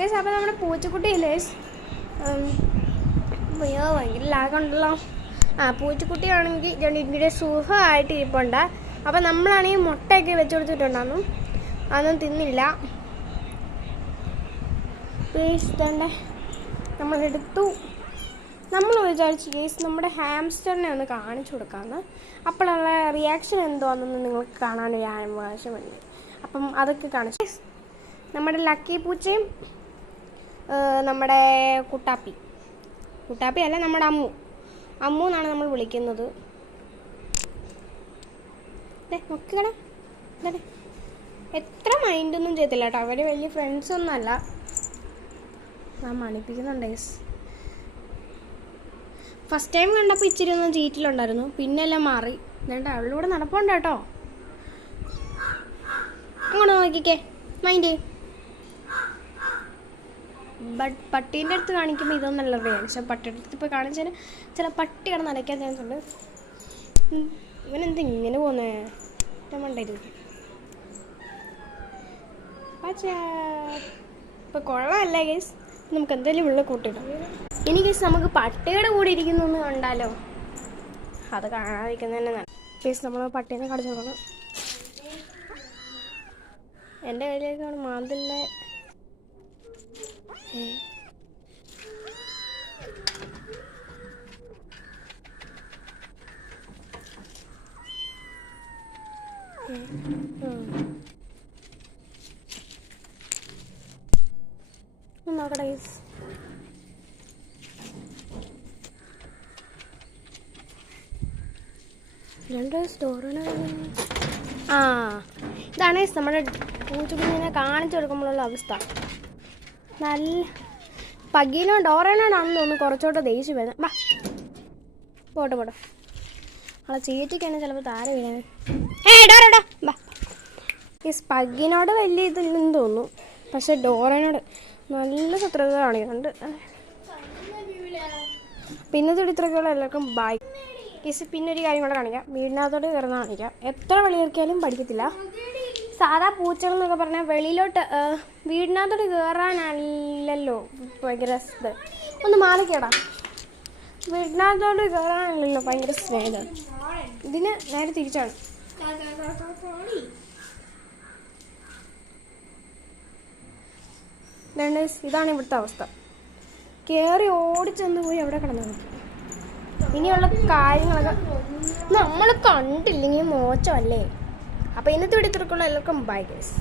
Guys അപ്പോൾ നമ്മുടെ പൂച്ചക്കുട്ടിയില്ലേ അയ്യോ ഭയങ്കര ലാഗുണ്ടല്ലോ. പൂച്ചക്കുട്ടിയാണെങ്കിൽ ഇവിടെ സുഖമായിട്ട് ഇരിപ്പുണ്ട്. അപ്പം നമ്മളാണെങ്കിൽ മുട്ടയൊക്കെ വെച്ച് കൊടുത്തിട്ടുണ്ടായിരുന്നു, അതൊന്നും തിന്നില്ല. പേസ്റ്റ് നമ്മളെടുത്തു. നമ്മൾ വിചാരിച്ചു ഗൈസ് നമ്മുടെ ഹാംസ്റ്ററിനെ ഒന്ന് കാണിച്ചു കൊടുക്കാമെന്ന്. അപ്പോഴുള്ള റിയാക്ഷൻ എന്താണെന്ന് നിങ്ങൾക്ക് കാണാൻ ഒരു അവകാശമുണ്ട്. അപ്പം അതൊക്കെ കാണിച്ചു. നമ്മുടെ ലക്കി പൂച്ചയും നമ്മുടെ കുട്ടാപ്പി അല്ല, നമ്മുടെ അമ്മു എന്നാണ് നമ്മൾ വിളിക്കുന്നത്. നോക്കിക്കട എത്ര മൈൻഡൊന്നും ചെയ്തില്ല കേട്ടോ. അവർ വലിയ ഫ്രണ്ട്സൊന്നും അല്ല. ഞാൻ മണിപ്പിക്കുന്നുണ്ട് ഗൈസ്. ഫസ്റ്റ് ടൈം കണ്ടപ്പോൾ ഇച്ചിരി ഒന്നും ചീറ്റിലുണ്ടായിരുന്നു, പിന്നെ എല്ലാം മാറി. എന്നിട്ട് അവളിലൂടെ നടപ്പുണ്ട് കേട്ടോ. അങ്ങോട്ട് നോക്കിക്കേ, മൈൻഡ്. ബട്ട് പട്ടീൻ്റെ അടുത്ത് കാണിക്കുമ്പോൾ ഇതൊന്നല്ല റിയാക്ഷൻ. പട്ടിയുടെ അടുത്ത് ഇപ്പോൾ കാണിച്ചാൽ ചില പട്ടി കിടന്ന് അടയ്ക്കാൻ ചാൻസ് ഉണ്ട്. ഇവനെന്ത് ഇങ്ങനെ പോന്നേ മണ്ടായിരുന്നു. പക്ഷേ ഇപ്പോൾ കൊള്ളാമല്ല ഗൈസ്. നമുക്ക് എന്തായാലും ഉള്ള കൂട്ടിയിടാം. ഇനി ഗൈസ് നമുക്ക് പട്ടിയുടെ കൂടെ ഇരിക്കുന്നൊന്ന് കണ്ടാലോ? അത് കാണാതിരിക്കുന്നതന്നെ നല്ല. ഗൈസ് നമ്മൾ പട്ടീനെ കാണിച്ചു നോക്കണം. എൻ്റെ കയ്യിലേക്കാണ് മാന്തില്ലേ. നോക്കട്ടെ ഗൈസ്. ഇതാണ് നമ്മുടെ പൂച്ചക്കുഞ്ഞിനെ കാണിച്ചു കൊടുക്കുമ്പോഴുള്ള അവസ്ഥ. നല്ല പഗ്ഗീനോ ഡോറേനോടാണെന്ന് തോന്നുന്നു കുറച്ചോട്ട് ദേഷ്യം വരുന്നത്. ബാ പോട്ടെ അവളെ ചേച്ചിക്കാണ് ചിലപ്പോൾ താരം വീണത്. ബാ ഈ പഗ്ഗിനോട് വലിയ ഇതില്ലെന്ന് തോന്നുന്നു, പക്ഷെ ഡോറേനോട് നല്ല ശത്രുത കാണിക്കുന്നുണ്ട്. പിന്നത്തെ ഇത്രയ്ക്കുള്ള എല്ലാവർക്കും ബൈ. പിന്നെ ഒരു കാര്യം കൂടെ കാണിക്കാം. വീടിനകത്തോട്ട് കയറുന്ന കാണിക്കാം. എത്ര വെളിയിറക്കിയാലും പഠിക്കത്തില്ല. സാധാ പൂച്ചകൾ എന്നൊക്കെ പറഞ്ഞാൽ വെളിയിലോട്ട് വീടിനകത്തോട്ട് കയറാനല്ലല്ലോ ഭയങ്കര ഇത്. ഒന്ന് മാറിക്കേടാ. വീടിനകത്തോട്ട് കയറാനല്ലല്ലോ ഭയങ്കര സ്നേഹം. ഇതിന് നേരെ തിരിച്ചാണ്. ഇതാണ് ഇവിടുത്തെ അവസ്ഥ. കയറി ഓടിച്ചെന്ന് പോയി അവിടെ കിടന്നു. ഇനിയുള്ള കാര്യങ്ങളൊക്കെ നമ്മൾ കണ്ടില്ലെങ്കിൽ മോശമല്ലേ. അപ്പോൾ ഇന്നത്തെ വീഡിയോ എല്ലാവർക്കും ബൈ ഗൈസ്.